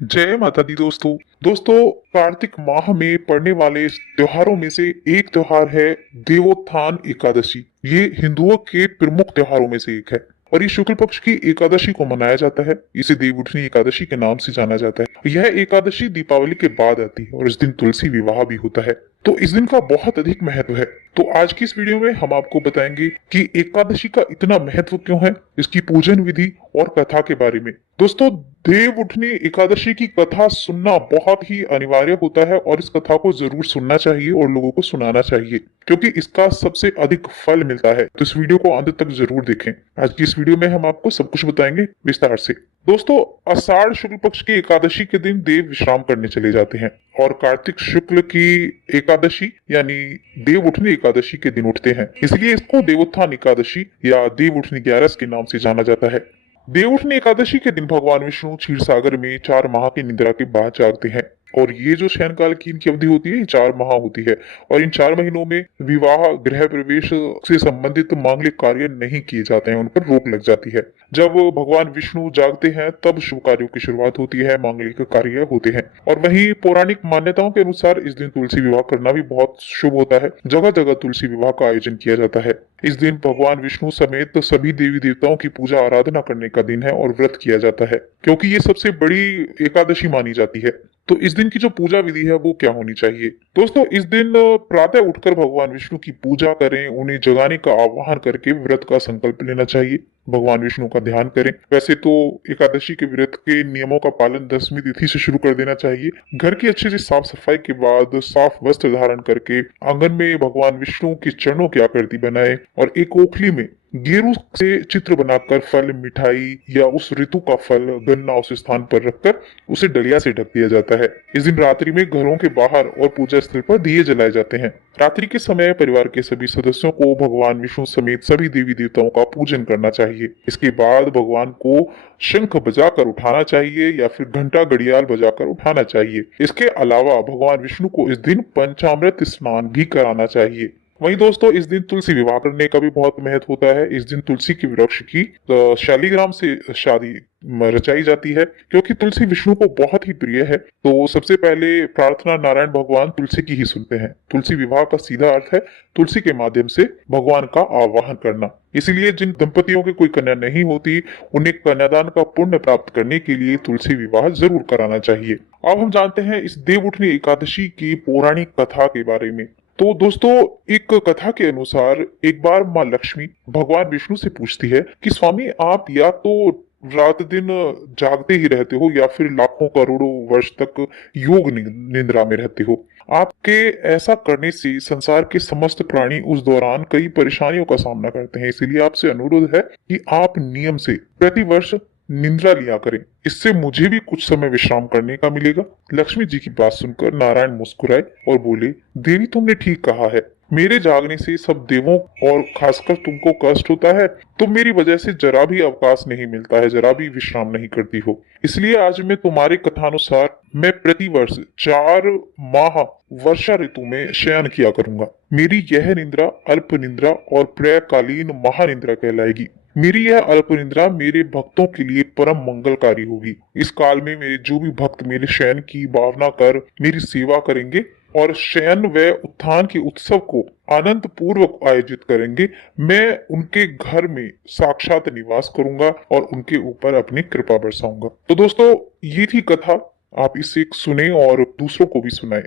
जय माता दी दोस्तों। कार्तिक माह में पड़ने वाले त्योहारों में से एक त्योहार है देवोत्थान एकादशी। ये हिंदुओं के प्रमुख त्योहारों में से एक है और ये शुक्ल पक्ष की एकादशी को मनाया जाता है। इसे देवउठनी एकादशी के नाम से जाना जाता है। यह एकादशी दीपावली के बाद आती है और इस दिन तुलसी विवाह भी होता है, तो इस दिन का बहुत अधिक महत्व है। तो आज की इस वीडियो में हम आपको बताएंगे कि एकादशी का इतना महत्व क्यों है, इसकी पूजन विधि और कथा के बारे में। दोस्तों, देव उठनी एकादशी की कथा सुनना बहुत ही अनिवार्य होता है और इस कथा को जरूर सुनना चाहिए और लोगों को सुनाना चाहिए, क्योंकि इसका सबसे अधिक फल मिलता है। तो इस वीडियो को अंत तक जरूर देखें। आज की इस वीडियो में हम आपको सब कुछ बताएंगे विस्तार से। दोस्तों, आषाढ़ शुक्ल पक्ष की एकादशी के दिन देव विश्राम करने चले जाते हैं और कार्तिक शुक्ल की एकादशी यानी देव उठनी एकादशी के दिन उठते हैं, इसलिए इसको देवोत्थान एकादशी या देव उठनी 11 के नाम से जाना जाता है। देवउठनी एकादशी के दिन भगवान विष्णु क्षीर सागर में 4 माह की निद्रा के बाद जागते हैं और ये जो शयन काल की इनकी अवधि होती है, ये 4 माह होती है और इन 4 महीनों में विवाह, गृह प्रवेश से संबंधित मांगलिक कार्य नहीं किए जाते हैं, उन पर रोक लग जाती है। जब भगवान विष्णु जागते हैं तब शुभ कार्यों की शुरुआत होती है, मांगलिक कार्य होते हैं। और वहीं पौराणिक मान्यताओं के अनुसार इस दिन तुलसी विवाह करना भी बहुत शुभ होता है। जगह जगह तुलसी विवाह का आयोजन किया जाता है। इस दिन भगवान विष्णु समेत सभी देवी देवताओं की पूजा आराधना करने का दिन है और व्रत किया जाता है, क्योंकि ये सबसे बड़ी एकादशी मानी जाती है। तो इस दिन की जो पूजा विधि है वो क्या होनी चाहिए? दोस्तों, इस दिन प्रातः उठकर भगवान विष्णु की पूजा करें, उन्हें जगाने का आह्वान करके व्रत का संकल्प लेना चाहिए, भगवान विष्णु का ध्यान करें। वैसे तो एकादशी के व्रत के नियमों का पालन 10वीं तिथि से शुरू कर देना चाहिए। घर की अच्छे से साफ सफाई के बाद साफ वस्त्र धारण करके आंगन में भगवान विष्णु के चरणों की आकृति बनाए और एक ओखली में गेरू से चित्र बनाकर फल, मिठाई या उस ऋतु का फल, गन्ना उस स्थान पर रखकर उसे डलिया से ढक दिया जाता है। इस दिन रात्रि में घरों के बाहर और पूजा स्थल पर दिए जलाए जाते हैं। रात्रि के समय परिवार के सभी सदस्यों को भगवान विष्णु समेत सभी देवी देवताओं का पूजन करना चाहिए। इसके बाद भगवान को शंख बजाकर उठाना चाहिए या फिर घंटा घड़ियाल बजाकर उठाना चाहिए। इसके अलावा भगवान विष्णु को इस दिन पंचामृत स्नान भी कराना चाहिए। वहीं दोस्तों, इस दिन तुलसी विवाह करने का भी बहुत महत्व होता है। इस दिन तुलसी की वृक्ष की शालीग्राम से शादी रचाई जाती है, क्योंकि तुलसी विष्णु को बहुत ही प्रिय है। तो सबसे पहले प्रार्थना नारायण भगवान तुलसी की ही सुनते हैं। तुलसी विवाह का सीधा अर्थ है तुलसी के माध्यम से भगवान का आवाहन करना। इसीलिए जिन दंपतियों की कोई कन्या नहीं होती, उन्हें कन्यादान का पुण्य प्राप्त करने के लिए तुलसी विवाह जरूर कराना चाहिए। अब हम जानते हैं इस देव उठनी एकादशी की पौराणिक कथा के बारे में। तो दोस्तों, एक कथा के अनुसार एक बार माँ लक्ष्मी भगवान विष्णु से पूछती है कि स्वामी, आप या तो रात दिन जागते ही रहते हो या फिर लाखों करोड़ों वर्ष तक योग निद्रा में रहते हो। आपके ऐसा करने से संसार के समस्त प्राणी उस दौरान कई परेशानियों का सामना करते हैं। इसीलिए आपसे अनुरोध है कि आप नियम से प्रतिवर्ष निद्रा लिया करें, इससे मुझे भी कुछ समय विश्राम करने का मिलेगा। लक्ष्मी जी की बात सुनकर नारायण मुस्कुराए और बोले, देवी, तुमने ठीक कहा है। मेरे जागने से सब देवों और खासकर तुमको कष्ट होता है। तुम मेरी वजह से जरा भी अवकाश नहीं मिलता है, जरा भी विश्राम नहीं करती हो। इसलिए आज मैं तुम्हारे कथानुसार मैं प्रतिवर्ष 4 माह वर्षा ऋतु में शयन किया करूंगा। मेरी यह निद्रा अल्प निद्रा और प्रयकालीन महानिद्रा कहलाएगी। मेरी यह अल्प निद्रा मेरे भक्तों के लिए परम मंगलकारी होगी। इस काल में मेरे जो भी भक्त मेरे शयन की भावना कर मेरी सेवा करेंगे और शयन व उत्थान के उत्सव को आनंद पूर्वक आयोजित करेंगे, मैं उनके घर में साक्षात निवास करूंगा और उनके ऊपर अपनी कृपा बरसाऊंगा। तो दोस्तों, ये थी कथा। आप इसे सुने और दूसरों को भी सुनाएं।